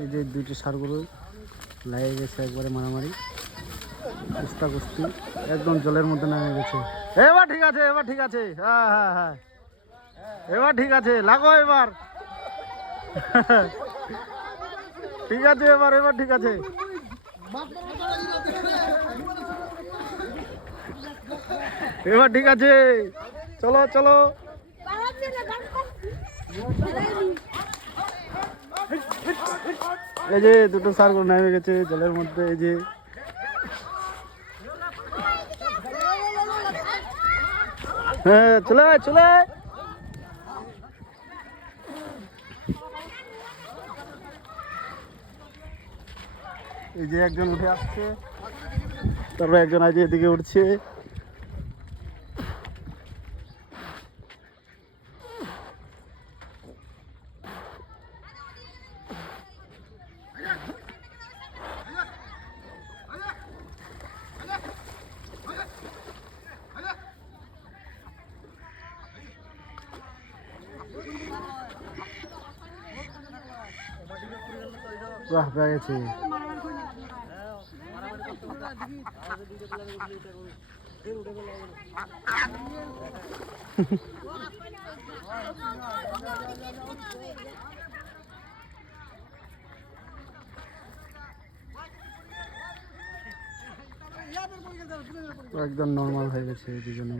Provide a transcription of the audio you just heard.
এই যে দুইটি ষাঁড়গরু লেগে গেছে একবারে মারামারি কুস্তা কুস্তি একদম জলের মধ্যে নেমে গেছে। এবার ঠিক আছে, এবার ঠিক আছে, হ্যাঁ হ্যাঁ হ্যাঁ এবার ঠিক আছে, লাগো এবার ঠিক আছে, এবার এবার ঠিক আছে, এবার ঠিক আছে, চলো চলো। এই যে দুটো ষাঁড়গরু নেমে গেছে জলের মধ্যে। এই যে হ্যাঁ চলে আয়, চলে আয়। এই যে একজন উঠে আসছে, তারপর একজন আজ এদিকে উঠছে। বাহ পেয়ে গেছি। একদম নর্মাল হয়ে গেছে দুজনে।